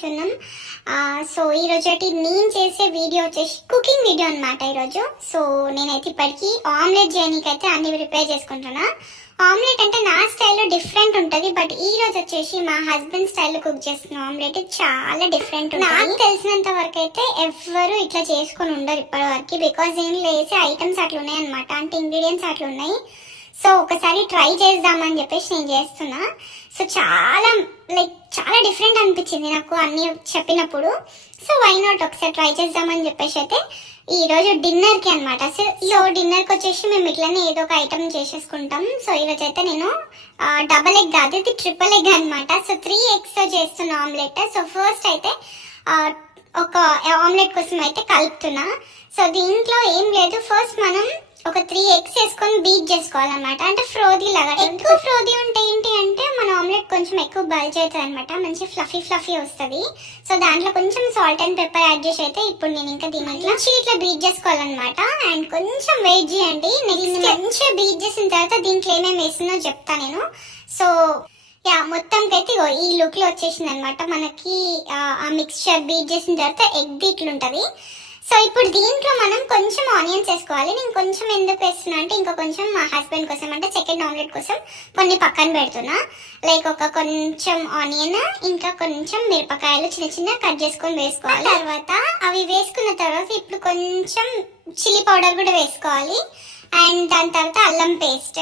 మంచున్నాం. So ఈరోజు నేను చేసే వీడియో వచ్చేసి కుకింగ్ వీడియో అనమాట ఈరోజు. సో నేనైతే ఇప్పటికీ ఆమ్లెట్ చేయడానికైతే అన్ని ప్రిపేర్ చేసుకుంటున్నా. ఆమ్లెట్ అంటే నా స్టైల్లో డిఫరెంట్ ఉంటుంది, బట్ ఈ రోజు వచ్చేసి మా హస్బెండ్ స్టైల్లో కుక్ చేస్తున్న ఆమ్లెట్ చాలా డిఫరెంట్ ఉంటుంది. నాకు తెలిసినంత వరకు అయితే ఎవ్వరు ఇట్లా చేసుకొని ఉండరు ఇప్పటి వరకు, బికాజ్ ఏం లేసి ఐటమ్స్ అట్లా ఉన్నాయి అనమాట, అంటే ఇంగ్రీడియంట్స్ అట్లా ఉన్నాయి. సో ఒకసారి ట్రై చేద్దామని చెప్పేసి నేను చేస్తున్నా. సో చాలా డిఫరెంట్ అనిపించింది నాకు అన్ని చెప్పినప్పుడు. సో వై నాట్ ఒకసారి ట్రై చేద్దామని చెప్పేసి అయితే ఈ రోజు డిన్నర్ కి అనమాట. సో డిన్నర్ కి వచ్చేసి మేము ఇట్లానే ఏదో ఒక ఐటమ్ చేసేసుకుంటాం. సో ఈ రోజు అయితే నేను డబల్ ఎగ్ కాదు, ఇది ట్రిపుల్ ఎగ్ అనమాట. సో 3 eggs తో చేస్తున్న ఆమ్లెట్. సో ఫస్ట్ అయితే ఒక ఆమ్లెట్ కోసం అయితే కలుపుతున్నా. సో దీంట్లో ఏం లేదు, ఫస్ట్ మనం ఒక 3 eggs వేసుకొని బీట్ చేసుకోవాలన్నమాట, అంటే ఫ్రోదీ లాగా. ఎక్కువ ఫ్రోదీ ఉంటే ఏంటి అంటే మన ఆమ్లెట్ కొంచెం ఎక్కువ బల్జ్ అవుతుంది అనమాట, మంచి ఫ్లఫీ వస్తుంది. సో దాంట్లో కొంచెం సాల్ట్ అండ్ పెప్పర్ యాడ్ చేసి అయితే ఇప్పుడు నేను ఇంకా దీన్ని ఇట్లా బీట్ చేసుకోవాలన్నమాట. అండ్ కొంచెం వెయిట్ చేయండి, నెక్స్ట్ మంచిగా బీట్ చేసిన తర్వాత దీంట్లో ఏమేమి వేసిందో చెప్తా నేను. సో మొత్తంకైతే ఈ లుక్ లో వచ్చేసింది అనమాట మనకి. ఆ మిక్స్చర్ బీట్ చేసిన తర్వాత ఎగ్ ఇట్లుంటది. సో ఇప్పుడు దీంట్లో మనం కొంచెం ఆనియన్స్ వేసుకోవాలి. నేను కొంచెం ఎందుకు వేస్తున్నా అంటే ఇంకా కొంచెం మా హస్బెండ్ కోసం, అంటే సెకండ్ ఆమ్లెట్ కోసం కొన్ని పక్కన పెడుతున్నా. లైక్ ఒక కొంచెం ఆనియన్, ఇంకా కొంచెం మిరపకాయలు చిన్న కట్ చేసుకొని వేసుకోవాలి. తర్వాత అవి వేసుకున్న తర్వాత ఇప్పుడు కొంచెం చిల్లీ పౌడర్ కూడా వేసుకోవాలి. అండ్ దాని తర్వాత అల్లం పేస్ట్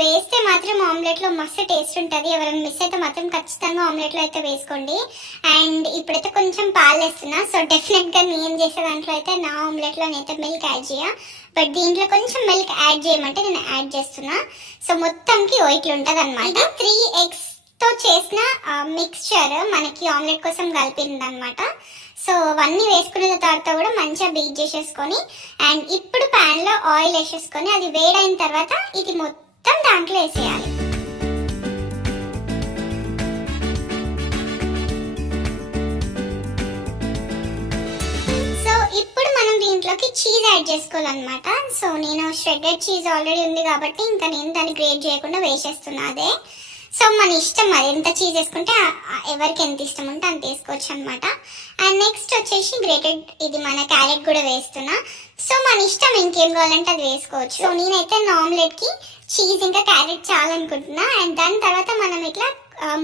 వేస్తే మాత్రం ఆమ్లెట్ లో మస్తు టేస్ట్ ఉంటుంది. ఎవరైనా మిస్ అయితే మాత్రం ఖచ్చితంగా ఆమ్లెట్ లో అయితే వేసుకోండి. అండ్ ఇప్పుడైతే కొంచెం పాలు వేస్తున్నా. సో డెఫినెట్ గా నేను చేసే దాంట్లో అయితే నా ఆమ్లెట్ లో నేనైతే మిల్క్ యాడ్ చేయ, బట్ దీంట్లో కొంచెం మిల్క్ యాడ్ చేయమంటే నేను యాడ్ చేస్తున్నా. సో మొత్తంకి ఇట్లా ఉంటది అనమాట. 3 eggs తో చేసిన మిక్స్చర్ మనకి ఆమ్లెట్ కోసం కలిపింది అనమాట. సో అవన్నీ వేసుకున్న తర్వాత కూడా మంచిగా బీట్ చేసేసుకొని, అండ్ ఇప్పుడు ప్యాన్ లో ఆయిల్ వేసేసుకొని అది వేడైన తర్వాత ఇది మొత్తం దాంట్లో వేసేయాలి. సో ఇప్పుడు మనం దీంట్లోకి చీజ్ యాడ్ చేసుకోవాలన్నమాట. సో నేను షెడ్డెడ్ చీజ్ ఆల్రెడీ ఉంది కాబట్టి ఇంకా నేను దాన్ని గ్రేట్ చేయకుండా వేసేస్తున్నా అదే. సో మన ఇష్టం, అది ఎంత చీజ్ వేసుకుంటే ఎవరికి ఎంత ఇష్టం ఉంటే అంత వేసుకోవచ్చు అనమాట. అండ్ నెక్స్ట్ వచ్చేసి గ్రేటెడ్ ఇది మన క్యారెట్ కూడా వేస్తున్నా. సో మన ఇష్టం, ఇంకేం కావాలంటే అది వేసుకోవచ్చు. సో నేనైతే నా ఆమ్లెట్ కి చీజ్ ఇంకా క్యారెట్ చాలా అనుకుంటున్నా. అండ్ దాని తర్వాత మనం ఇట్లా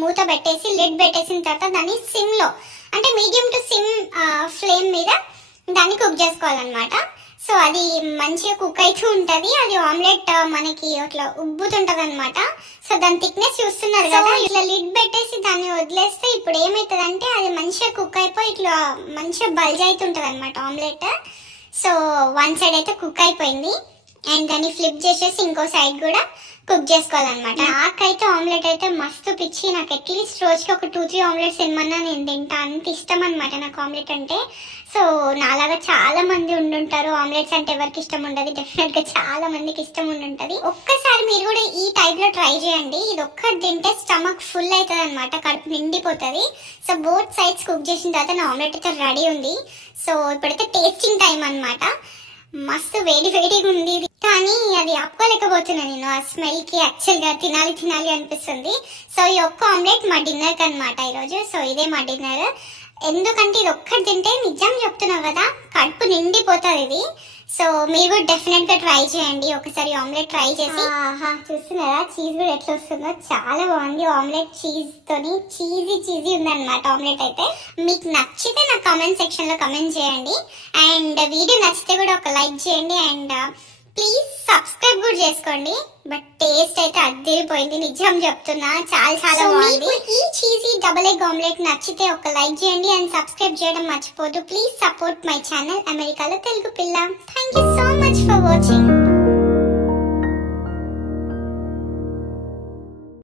మూత పెట్టేసి లిడ్ పెట్టేసిన తర్వాత దాన్ని సిమ్ లో, అంటే మీడియం టు సిమ్ ఫ్లేమ్ మీద దాన్ని కుక్ చేసుకోవాలన్నమాట. సో అది మంచిగా కుక్ అయితే ఉంటది. అది ఆమ్లెట్ మనకి అట్లా ఉబ్బుతుంటది అనమాట. సో దాని థిక్నెస్ చూస్తున్నారు కదా, ఇట్లా లిడ్ పెట్టేసి దాన్ని వదిలేస్తే ఇప్పుడు ఏమైతుంది అంటే అది మంచిగా కుక్ అయిపోయి ఇట్లా మంచిగా బల్జ్ అవుతుంటది అనమాట ఆమ్లెట్. సో వన్ సైడ్ అయితే కుక్ అయిపోయింది. అండ్ దాన్ని ఫ్లిప్ చేసేసి ఇంకో సైడ్ కూడా కుక్ చేసుకోవాలన్నమాట. నాకైతే ఆమ్లెట్ అయితే మస్తు పిచ్చి. నాకు అట్లీస్ట్ రోజుకి ఒక 2-3 ఆమ్లెట్స్ ఏమన్నా నేను తింటా, అంత ఇష్టం అనమాట నాకు ఆమ్లెట్ అంటే. సో నాలాగా చాలా మంది ఉండుంటారు, ఆమ్లెట్స్ అంటే ఎవరికి ఇష్టం ఉండదు, డెఫినెట్ గా చాలా మందికి ఇష్టం ఉండుంటది. ఒక్కసారి మీరు కూడా ఈ టైప్ లో ట్రై చేయండి. ఇది ఒక్కటి తింటే స్టమక్ ఫుల్ అవుతుంది అనమాట, కడుపు నిండిపోతుంది. సో బోత్ సైడ్స్ కుక్ చేసిన తర్వాత నా ఆమ్లెట్ అయితే రెడీ ఉంది. సో ఇప్పుడైతే టేస్టింగ్ టైం అనమాట. మస్తు వేడిగా ఉంది, కానీ అది ఆపుకోలేకపోతున్నా నేను. ఆ స్మెల్ కి యాక్చువల్ గా తినాలి అనిపిస్తుంది. సో ఈ ఒక్క ఆమ్లెట్ మా డిన్నర్ కి అనమాట ఈరోజు. సో ఇదే మా డిన్నర్. ఎందుకంటే ఇది ఒక్కటి తింటే నిజం చెప్తున్నా కదా, కడుపు నిండిపోతుంది ఇది. సో మీరు కూడా డెఫినెట్ గా ట్రై చేయండి ఒకసారి ఆమ్లెట్ ట్రై చేసి. చూస్తున్నారా చీజ్ కూడా ఎట్లా వస్తుందో, చాలా బాగుంది. ఆమ్లెట్ చీజ్ తోని చీజీ ఉందన్నమాట ఆమ్లెట్ అయితే. మీకు నచ్చితే నాకు కామెంట్ సెక్షన్ లో కామెంట్ చేయండి. అండ్ వీడియో నచ్చితే కూడా ఒక లైక్ చేయండి. అండ్ ప్లీజ్ సబ్స్క్రైబ్ కూడా చేసుకోండి. బట్ టేస్ట్ అయితే అదిరిపోయింది, నిజం చెప్తున్నా, చాలా బాగుంది. ఈ చీజీ డబుల్ ఎగ్ ఆమ్లెట్ నచ్చితే ఒక లైక్ చేయండి అండ్ సబ్స్క్రైబ్ చేయడం మర్చిపోదు. ప్లీజ్ సపోర్ట్ మై ఛానల్ అమెరికాలో తెలుగు పిల్ల. Thank you so much for watching.